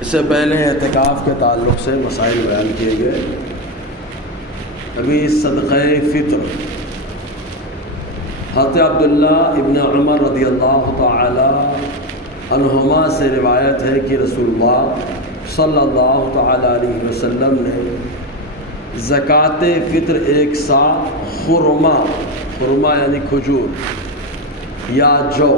اس سے پہلے اعتکاف کے تعلق سے مسائل بیان کیے گئے۔ ابھی صدقہ فطر حضرت عبداللہ ابن عمر رضی اللہ تعالی عنہما سے روایت ہے کہ رسول اللہ صلی اللہ تعالی علیہ وسلم نے زکوٰۃ فطر 1 سا خرما یعنی کھجور یا جو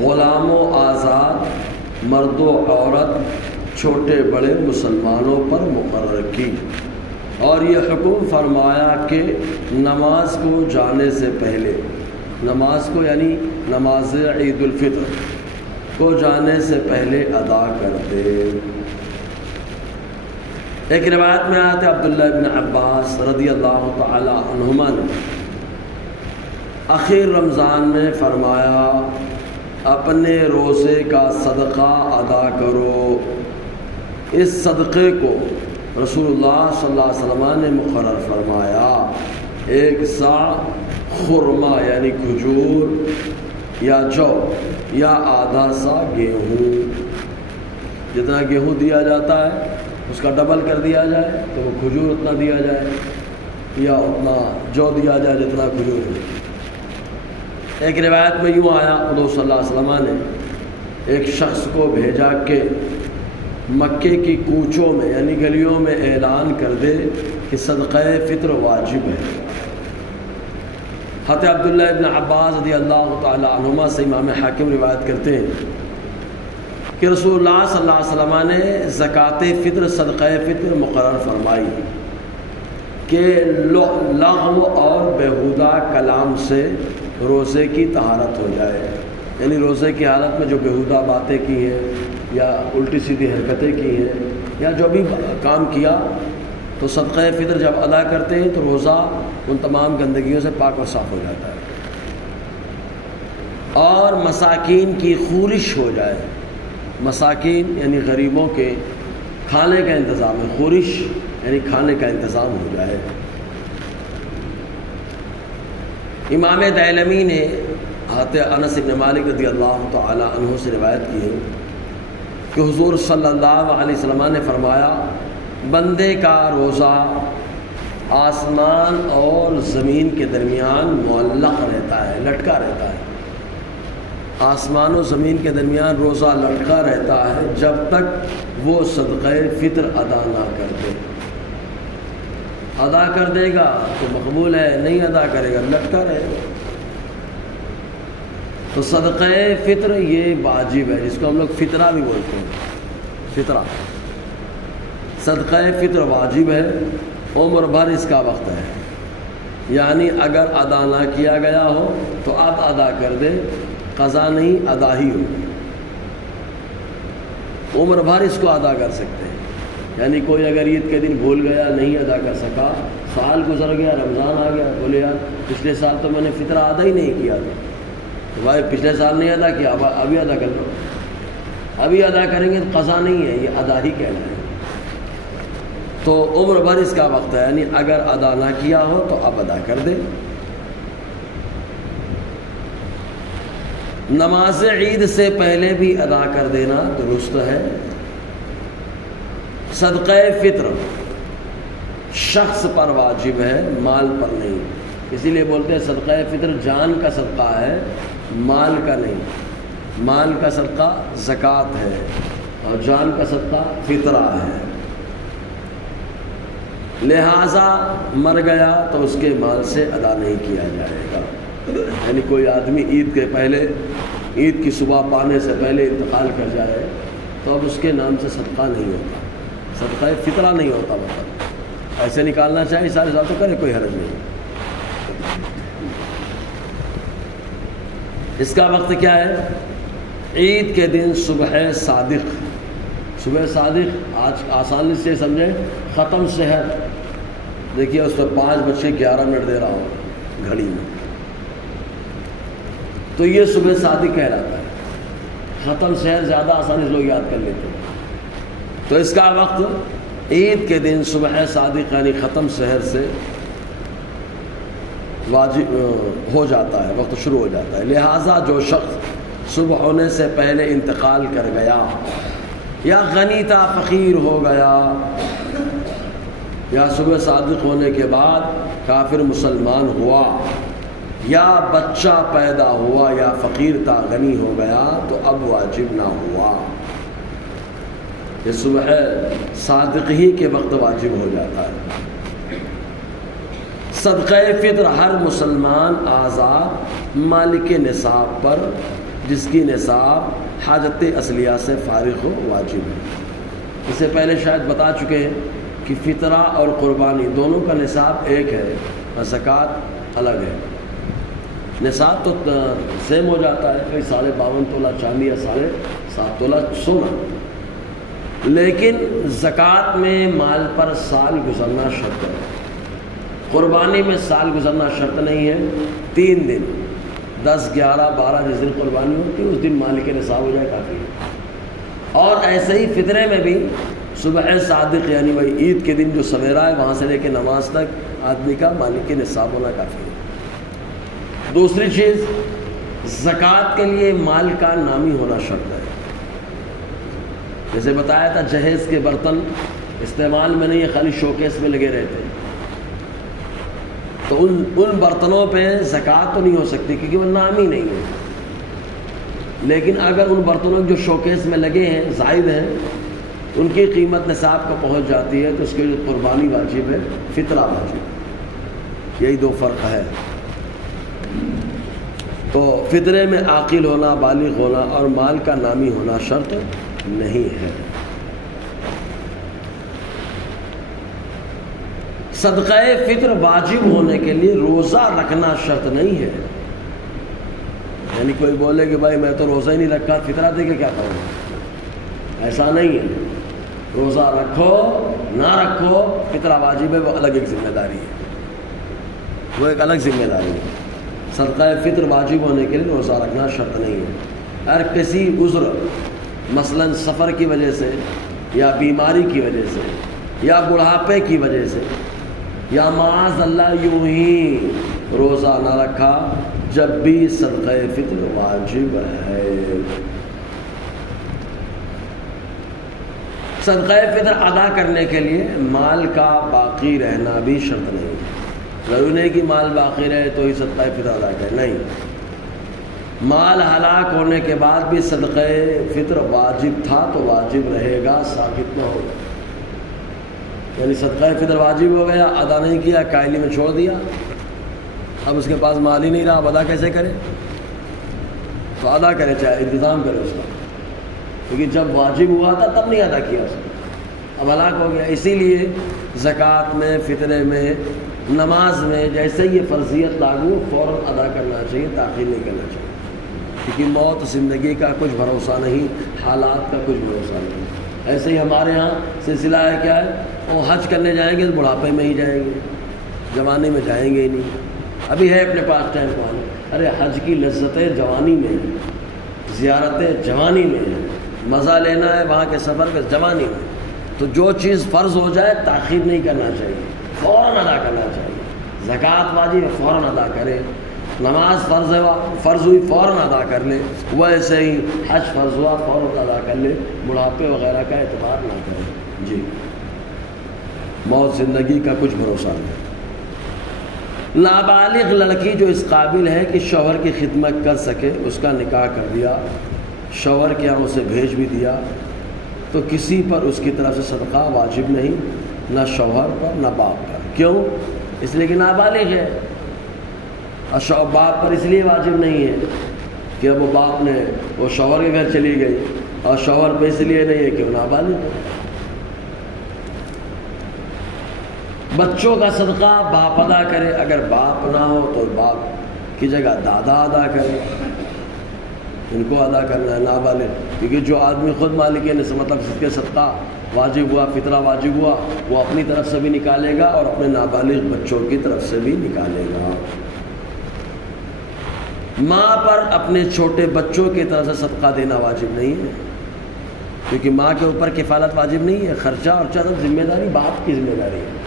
غلام و آزاد مرد و عورت چھوٹے بڑے مسلمانوں پر مقرر کی، اور یہ حکم فرمایا کہ نماز کو جانے سے پہلے، نماز کو یعنی نماز عید الفطر کو جانے سے پہلے ادا کر دے۔ ایک روایت میں آیا تھا عبداللہ ابن عباس رضی اللہ تعالی عنہما نے آخر رمضان میں فرمایا اپنے روزے کا صدقہ ادا کرو۔ اس صدقے کو رسول اللہ صلی اللہ علیہ وسلم نے مقرر فرمایا 1 سا خرما یعنی کھجور یا جو یا آدھا سا گیہوں، جتنا گیہوں دیا جاتا ہے اس کا ڈبل کر دیا جائے تو وہ کھجور اتنا دیا جائے، یا اتنا جو دیا جائے جتنا کھجور ہے۔ ایک روایت میں یوں آیا حضور صلی اللہ علیہ وسلم نے ایک شخص کو بھیجا کہ مکے کی کوچوں میں یعنی گلیوں میں اعلان کر دے کہ صدقہ فطر واجب ہے۔ حضرت عبداللہ ابن عباس رضی اللہ تعالی عنہما سے امام حاکم روایت کرتے ہیں کہ رسول اللہ صلی اللہ علیہ وسلم نے زکوٰۃ فطر صدقہ فطر مقرر فرمائی کہ لغو اور بیہودہ کلام سے روزے کی طہارت ہو جائے، یعنی روزے کی حالت میں جو بیہودہ باتیں کی ہیں یا الٹی سیدھی حرکتیں کی ہیں یا جو بھی کام کیا، تو صدقہ فطر جب ادا کرتے ہیں تو روزہ ان تمام گندگیوں سے پاک و صاف ہو جاتا ہے، اور مساکین کی خورش ہو جائے۔ مساکین یعنی غریبوں کے کھانے کا انتظام ہے، خورش یعنی کھانے کا انتظام ہو جائے۔ امام دہلوی نے حضرت انس بن مالک رضی اللہ تعالی عنہ سے روایت کی ہے کہ حضور صلی اللہ علیہ وسلم نے فرمایا بندے کا روزہ آسمان اور زمین کے درمیان معلق رہتا ہے، لٹکا رہتا ہے۔ آسمان و زمین کے درمیان روزہ لٹکا رہتا ہے جب تک وہ صدقہ فطر ادا نہ کر دے۔ ادا کر دے گا تو مقبول ہے، نہیں ادا کرے گا لٹکا رہے گا۔ تو صدقہ فطر یہ واجب ہے، جس کو ہم لوگ فطرہ بھی بولتے ہیں، فطرہ۔ صدقہ فطر واجب ہے، عمر بھر اس کا وقت ہے، یعنی اگر ادا نہ کیا گیا ہو تو اب ادا کر دے، قضا نہیں ادا ہی ہو، عمر بھر اس کو ادا کر سکتے ہیں۔ یعنی کوئی اگر عید کے دن بھول گیا، نہیں ادا کر سکا، سال گزر گیا، رمضان آ گیا، بولے یار پچھلے سال تو میں نے فطرہ ادا ہی نہیں کیا تھا، تو بھائی پچھلے سال نہیں ادا کیا، ابھی ادا کر لو، ابھی ادا کریں گے تو قضا نہیں ہے، یہ ادا ہی کہنا ہے۔ تو عمر بھر اس کا وقت ہے، یعنی اگر ادا نہ کیا ہو تو اب ادا کر دے۔ نماز عید سے پہلے بھی ادا کر دینا درست ہے۔ صدقہ فطر شخص پر واجب ہے، مال پر نہیں، اسی لیے بولتے ہیں صدقہ فطر جان کا صدقہ ہے، مال کا نہیں۔ مال کا صدقہ زکوٰۃ ہے اور جان کا صدقہ فطرہ ہے۔ لہٰذا مر گیا تو اس کے مال سے ادا نہیں کیا جائے گا۔ یعنی کوئی آدمی عید کے پہلے، عید کی صبح پانے سے پہلے انتقال کر جائے تو اب اس کے نام سے صدقہ نہیں ہوتا، صدقہ فطرہ نہیں ہوتا، مطلب ایسے نکالنا چاہے سارے سال تو کرے، کوئی حرج نہیں۔ اس کا وقت کیا ہے؟ عید کے دن صبح صادق، صبح صادق آج آسانی سے سمجھیں ختم سحر، دیکھیے اس پر 5:11 دے رہا ہوں گھڑی میں، تو یہ صبح صادق کہلاتا ہے۔ ختم سحر زیادہ آسانی سے لوگ یاد کر لیتے ہیں، تو اس کا وقت عید کے دن صبح صادق یعنی ختم سحر سے واجب ہو جاتا ہے، وقت شروع ہو جاتا ہے۔ لہٰذا جو شخص صبح ہونے سے پہلے انتقال کر گیا یا غنی تھا فقیر ہو گیا، یا صبح صادق ہونے کے بعد کافر مسلمان ہوا، یا بچہ پیدا ہوا یا فقیر تھا غنی ہو گیا تو اب واجب نہ ہوا، یہ صبح صادق ہی کے وقت واجب ہو جاتا ہے۔ صدقہ فطر ہر مسلمان آزاد مالک نصاب پر جس کی نصاب حاجت اصلیہ سے فارغ ہو واجب ہے۔ اس سے پہلے شاید بتا چکے ہیں کہ فطرہ اور قربانی دونوں کا نصاب ایک ہے اور زکوٰۃ الگ ہے۔ نصاب تو سیم ہو جاتا ہے، کوئی 52.5 تولہ چاندی یا 7.5 تولہ سونا، لیکن زکوٰۃ میں مال پر سال گزرنا شرط ہے، قربانی میں سال گزرنا شرط نہیں ہے، 3 دن 10 11 12 جس دن قربانی ہوتی ہے اس دن مالک نصاب ہو جائے کافی ہے۔ اور ایسے ہی فطرے میں بھی صبح صادق یعنی وہی عید کے دن جو سویرا ہے وہاں سے لے کے نماز تک آدمی کا مالک نصاب ہونا کافی ہے۔ دوسری چیز، زکوٰۃ کے لیے مال کا نامی ہونا شرط ہے۔ جیسے بتایا تھا جہیز کے برتن استعمال میں نہیں ہے، خالی شوکیس میں لگے رہتے ہیں، تو ان برتنوں پہ زکوٰۃ تو نہیں ہو سکتی کیونکہ وہ نامی نہیں ہے، لیکن اگر ان برتنوں جو شوکیس میں لگے ہیں زائد ہیں ان کی قیمت نصاب کو پہنچ جاتی ہے تو اس کے لیے قربانی واجب ہے، فطرہ واجب ہے، یہی 2 فرق ہے۔ تو فطرے میں عاقل ہونا، بالغ ہونا اور مال کا نامی ہونا شرط نہیں ہے۔ صدقہ فطر واجب ہونے کے لیے روزہ رکھنا شرط نہیں ہے، یعنی کوئی بولے کہ بھائی میں تو روزہ ہی نہیں رکھا فطرہ دے کے کیا کروں، ایسا نہیں ہے، روزہ رکھو نہ رکھو فطرہ واجب ہے، وہ الگ ایک ذمہ داری ہے، وہ ایک الگ ذمہ داری ہے۔ صدقہ فطر واجب ہونے کے لیے روزہ رکھنا شرط نہیں ہے۔ اگر کسی عذر مثلا سفر کی وجہ سے یا بیماری کی وجہ سے یا بڑھاپے کی وجہ سے یا معاذ اللہ یوں ہی روزہ نہ رکھا، جب بھی صدقہ فطر واجب ہے۔ صدقہ فطر ادا کرنے کے لیے مال کا باقی رہنا بھی شرط نہیں ہے، ضروری نہیں کہ مال باقی رہے تو ہی صدقہ فطر ادا کرے، نہیں، مال ہلاک ہونے کے بعد بھی صدقہ فطر واجب تھا تو واجب رہے گا، ثابت نہ ہوگا، یعنی صدقہ فطر واجب ہو گیا، ادا نہیں کیا، کائلی میں چھوڑ دیا، اب اس کے پاس مال ہی نہیں رہا، اب ادا کیسے کرے؟ تو ادا کرے، چاہے انتظام کرے اس کا، کیونکہ جب واجب ہوا تھا تب نہیں ادا کیا اس نے، اب ہلاک ہو گیا۔ اسی لیے زکوٰۃ میں، فطرے میں، نماز میں جیسے یہ فرضیت لاگو فوراً ادا کرنا چاہیے، تاخیر نہیں کرنا چاہیے، کیونکہ موت زندگی کا کچھ بھروسہ نہیں، حالات کا کچھ بھروسہ نہیں۔ ایسے ہی ہمارے ہاں سلسلہ ہے، کیا ہے، وہ حج کرنے جائیں گے تو بڑھاپے میں ہی جائیں گے، جوانی میں جائیں گے ہی نہیں، ابھی ہے اپنے پاس ٹائم کو آنے۔ ارے حج کی لذتیں جوانی میں ہیں، زیارتیں جوانی میں ہیں، مزہ لینا ہے وہاں کے سفر کا جوانی میں، تو جو چیز فرض ہو جائے تاخیر نہیں کرنا چاہیے، فوراً ادا کرنا چاہیے۔ زکوٰۃ واجب ہے فوراً ادا کرے، نماز فرض ہوئی فوراً ادا کر لے، ویسے ہی حج فرض ہوا فوراً ادا کر لے، بڑھاپے وغیرہ کا اعتبار نہ کرے۔ جی، موت زندگی کا کچھ بھروسہ نہیں۔ نابالغ لڑکی جو اس قابل ہے کہ شوہر کی خدمت کر سکے، اس کا نکاح کر دیا، شوہر کے یہاں اسے بھیج بھی دیا، تو کسی پر اس کی طرف سے صدقہ واجب نہیں، نہ شوہر پر نہ باپ پر۔ کیوں؟ اس لیے کہ نابالغ ہے، اور باپ پر اس لیے واجب نہیں ہے کہ وہ باپ نے وہ شوہر کے گھر چلی گئی، اور شوہر پہ اس لیے نہیں ہے کہ وہ نابالغ ہے۔ بچوں کا صدقہ باپ ادا کرے، اگر باپ نہ ہو تو باپ کی جگہ دادا ادا کرے، ان کو ادا کرنا ہے نابالغ، کیونکہ جو آدمی خود مالک ہے مطلب جس کے صدقہ واجب ہوا، فطرہ واجب ہوا، وہ اپنی طرف سے بھی نکالے گا اور اپنے نابالغ بچوں کی طرف سے بھی نکالے گا۔ ماں پر اپنے چھوٹے بچوں کی طرف سے صدقہ دینا واجب نہیں ہے، کیونکہ ماں کے اوپر کفالت واجب نہیں ہے، خرچہ اور سب ذمہ داری باپ کی ذمہ داری ہے۔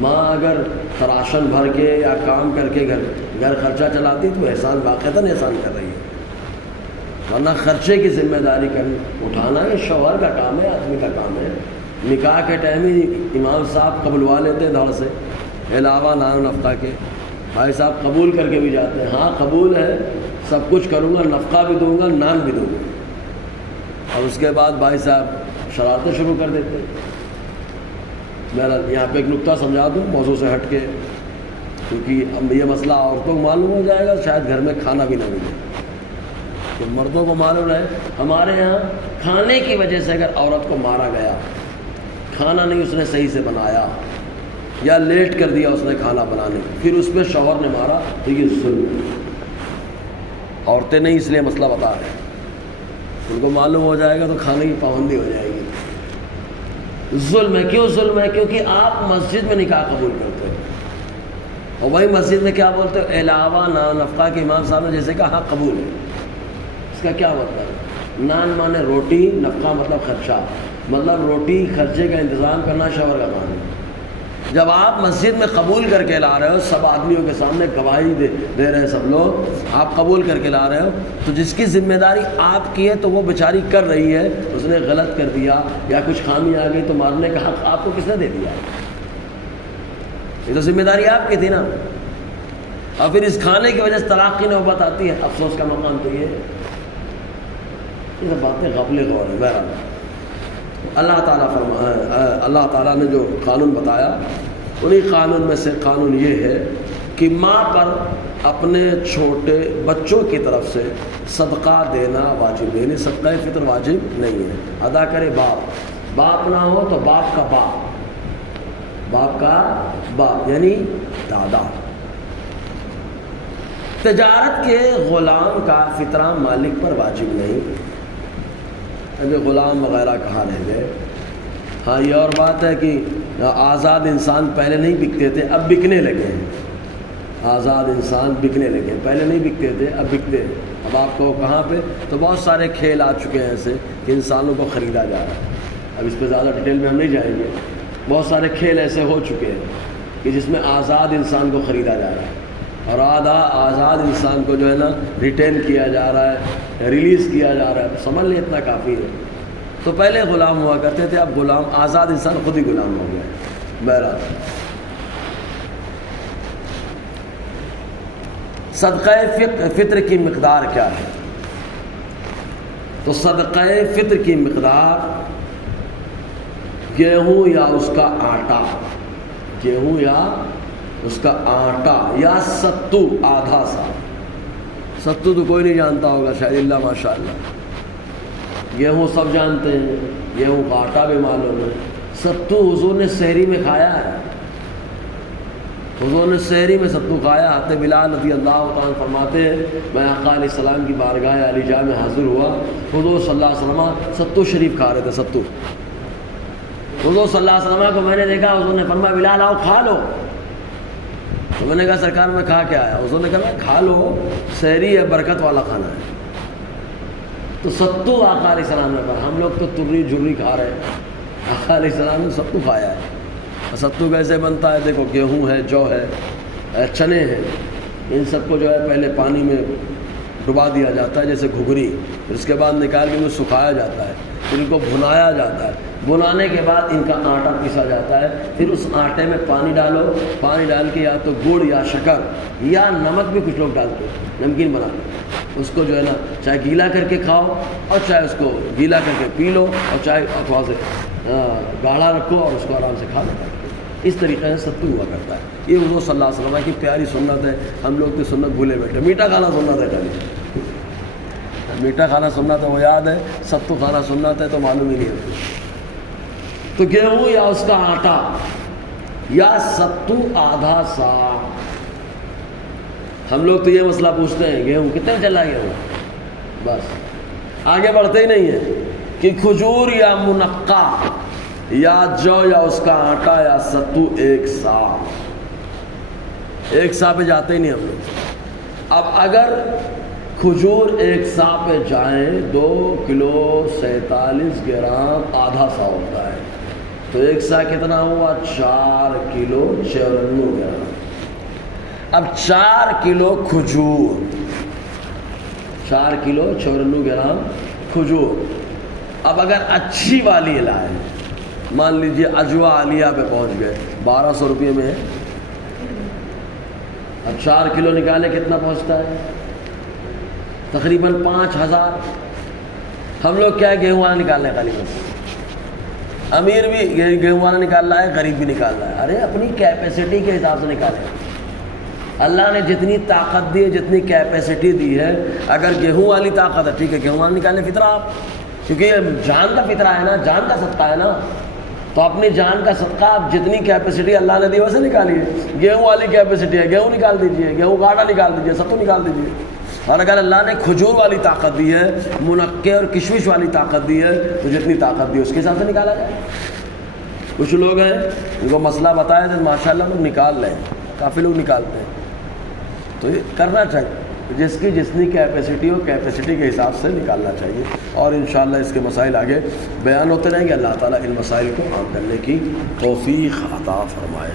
ماں اگر راشن بھر کے یا کام کر کے گھر خرچہ چلاتی تو احسان واقعتاً احسان کر رہی ہے، ورنہ خرچے کی ذمہ داری اٹھانا یہ شوہر کا کام ہے، آدمی کا کام ہے۔ نکاح کے ٹائم ہی امام صاحب قبولوا لیتے ہیں دھڑ سے، علاوہ نان و نفقہ کے۔ بھائی صاحب قبول کر کے بھی جاتے ہیں، ہاں قبول ہے، سب کچھ کروں گا، نفقہ بھی دوں گا، نان بھی دوں گا، اور اس کے بعد بھائی صاحب شرارتیں شروع کر دیتے ہیں۔ بہرحال یہاں پہ ایک نکتہ سمجھا دوں موضوع سے ہٹ کے، کیونکہ اب یہ مسئلہ عورتوں کو معلوم ہو جائے گا، شاید گھر میں کھانا بھی نہ ملے۔ تو مردوں کو معلوم رہے، ہمارے یہاں کھانے کی وجہ سے اگر عورت کو مارا گیا، کھانا نہیں اس نے صحیح سے بنایا یا لیٹ کر دیا اس نے کھانا بنانے، پھر اس پہ شوہر نے مارا، تو یہ ظلم ہے۔ عورتیں نہیں اس لیے مسئلہ بتا رہے ہیں، ان کو معلوم ہو جائے گا تو کھانے کی پابندی ہو جائے گی۔ ظلم ہے، کیوں ظلم ہے؟ کیونکہ آپ مسجد میں نکاح قبول کرتے ہو، اور وہی مسجد میں کیا بولتے ہو؟ علاوہ نان نفقہ کے امام صاحب نے جیسے کہا ہاں قبول ہے۔ اس کا کیا مطلب ہے؟ نان مانے روٹی، نفقہ مطلب خرچہ، مطلب روٹی خرچے کا انتظام کرنا شوہر کا کام ہے۔ جب آپ مسجد میں قبول کر کے لا رہے ہو، سب آدمیوں کے سامنے گواہی دے رہے ہیں سب لوگ، آپ قبول کر کے لا رہے ہو، تو جس کی ذمہ داری آپ کی ہے تو وہ بیچاری کر رہی ہے، اس نے غلط کر دیا یا کچھ خامی آ گئی تو مارنے کا حق آپ کو کس نے دے دیا؟ یہ تو ذمہ داری آپ کی تھی نا۔ اور پھر اس کھانے کی وجہ سے طلاق کی نوبت آتی ہے، افسوس کا مقام تو یہ ہے۔ یہ سب باتیں غفلت غور ہے۔ بہرحال اللہ تعالیٰ نے جو قانون بتایا، انہی قانون میں سے قانون یہ ہے کہ ماں پر اپنے چھوٹے بچوں کی طرف سے صدقہ دینا واجب ہے، یعنی صدقہ فطر واجب نہیں ہے، ادا کرے باپ، باپ نہ ہو تو باپ کا باپ، باپ کا باپ یعنی دادا۔ تجارت کے غلام کا فطرہ مالک پر واجب نہیں، ابھی غلام وغیرہ کہاں رہ گئے۔ ہاں یہ اور بات ہے کہ آزاد انسان پہلے نہیں بکتے تھے، اب بکنے لگے ہیں۔ آزاد انسان بکنے لگے، پہلے نہیں بکتے تھے، اب بکتے ہیں۔ اب آپ کو کہاں پہ تو بہت سارے کھیل آ چکے ہیں ایسے کہ انسانوں کو خریدا جا رہا ہے۔ اب اس پہ زیادہ ڈیٹیل میں ہم نہیں جائیں گے۔ بہت سارے کھیل ایسے ہو چکے ہیں کہ جس میں آزاد انسان کو خریدا جا رہا ہے، اور آزاد انسان کو جو ہے نا ریٹین کیا جا رہا ہے، ریلیز کیا جا رہا ہے۔ سمجھ لیں اتنا کافی ہے۔ تو پہلے غلام ہوا کرتے تھے، اب غلام آزاد انسان خود ہی غلام ہو گیا۔ بہرحال صدقہ فطر کی مقدار کیا ہے؟ تو صدقہ فطر کی مقدار گیہوں یا اس کا آٹا، گیہوں یا اس کا آٹا یا ستو آدھا سا۔ ستو تو کوئی نہیں جانتا ہوگا شاید، اللہ ماشاء اللہ۔ گیہوں سب جانتے ہیں، گیہوں کا آٹا بھی معلوم ہے۔ ستو حضور نے سحری میں کھایا ہے، حضور نے سحری میں ستو کھایا۔ حضرت بلال رضی اللہ تعالیٰ فرماتے ہیں میں آقا علیہ السلام کی بارگاہ علی جا میں حاضر ہوا، حضور صلی اللہ علیہ وسلم ستو شریف کھا رہے تھے۔ ستو حضور صلی اللہ علیہ وسلم کو میں نے دیکھا، حضور نے فرمایا بلال آؤ کھا لو۔ تو میں نے کہا سرکار میں کھا کے آیا؟ حضور نے کہا کھا لو، سحری ہے، برکت والا کھانا ہے۔ تو ستو آقا علیہ السلام نے کہا، ہم لوگ تو تری جھری کھا رہے ہیں، آقا علیہ السلام نے ستو کھایا ہے۔ ستو کیسے بنتا ہے؟ دیکھو گیہوں ہے، جو ہے، چنے ہیں، ان سب کو جو ہے پہلے پانی میں ڈبا دیا جاتا ہے جیسے گھگری، پھر اس کے بعد نکال کے انہیں سکھایا جاتا ہے، پھر ان کو بھنایا جاتا ہے، بھنانے کے بعد ان کا آٹا پیسا جاتا ہے، پھر اس آٹے میں پانی ڈالو، پانی ڈال کے یا تو گڑ یا شکر یا نمک بھی کچھ لوگ ڈالتے ہیں، نمکین بناتے ہیں، اس کو جو ہے نا چاہے گیلا کر کے کھاؤ اور چاہے اس کو گیلا کر کے پی لو، اور چاہے تھوڑا سے گاڑھا رکھو اور اس کو آرام سے کھا لو۔ اس طریقے سے ستو ہوا کرتا ہے۔ یہ حضور صلی اللہ علیہ وسلم کی پیاری سنت ہے، ہم لوگ تو سنت بھولے بیٹھے۔ میٹھا کھانا سنت ہے، چلیے میٹھا کھانا سنت ہے وہ یاد ہے، ستو کھانا سنت ہے تو معلوم ہی نہیں ہے۔ تو گیہوں یا اس کا آٹا یا ستو آدھا سا۔ ہم لوگ تو یہ مسئلہ پوچھتے ہیں گیہوں کتنے چلا گیہوں، بس آگے بڑھتے ہی نہیں ہیں کہ کھجور یا منقع یا جو یا اس کا آٹا یا ستو ایک سا پہ جاتے ہی نہیں ہم لوگ۔ اب اگر کھجور ایک سا پہ جائیں 2 کلو 47 گرام آدھا سا ہوتا ہے، تو ایک سا کتنا ہوا؟ 4 کلو 94 گرام۔ اب 4 کلو کھجور، 4 کلو 94 گرام کھجور۔ اب اگر اچھی والی لائے، مان لیجئے اجوا عالیہ پہ پہنچ گئے، 1200 روپے میں ہے، اب 4 کلو نکالے کتنا پہنچتا ہے؟ تقریباً 5000۔ ہم لوگ کیا ہے گیہوں والا نکال رہے ہیں خالی بس، امیر بھی گیہوں والا نکال رہا ہے، غریب بھی نکال رہا ہے۔ ارے اپنی کیپیسٹی کے حساب سے نکالیں، اللہ نے جتنی طاقت دی ہے، جتنی کیپیسٹی دی ہے، اگر گیہوں والی طاقت ہے ٹھیک ہے گیہوں والا نکالیں فطرہ آپ، کیونکہ یہ جان کا فطرہ ہے نا، جان کا صدقہ ہے نا، تو اپنی جان کا صدقہ آپ جتنی کیپیسٹی اللہ نے دی ویسے نکالیے۔ گیہوں والی کیپیسٹی ہے، گیہوں نکال دیجئے، گیہوں کا آٹا نکال دیجئے، ستو نکال دیجئے۔ اور اگر اللہ نے کھجور والی طاقت دی ہے، منقے اور کشمش والی طاقت دی ہے، تو جتنی طاقت دی ہے اس کے حساب سے نکالا جائے۔ کچھ لوگ ہیں ان کو مسئلہ بتایا تو ماشاءاللہ لوگ نکال لیں، کافی لوگ نکالتے ہیں، تو یہ کرنا چاہیے، جس کی جتنی کیپیسٹی ہو کیپیسٹی کے حساب سے نکالنا چاہیے، اور انشاءاللہ اس کے مسائل آگے بیان ہوتے رہیں گے۔ اللہ تعالیٰ ان مسائل کو عام کرنے کی توفیق عطا فرمائے۔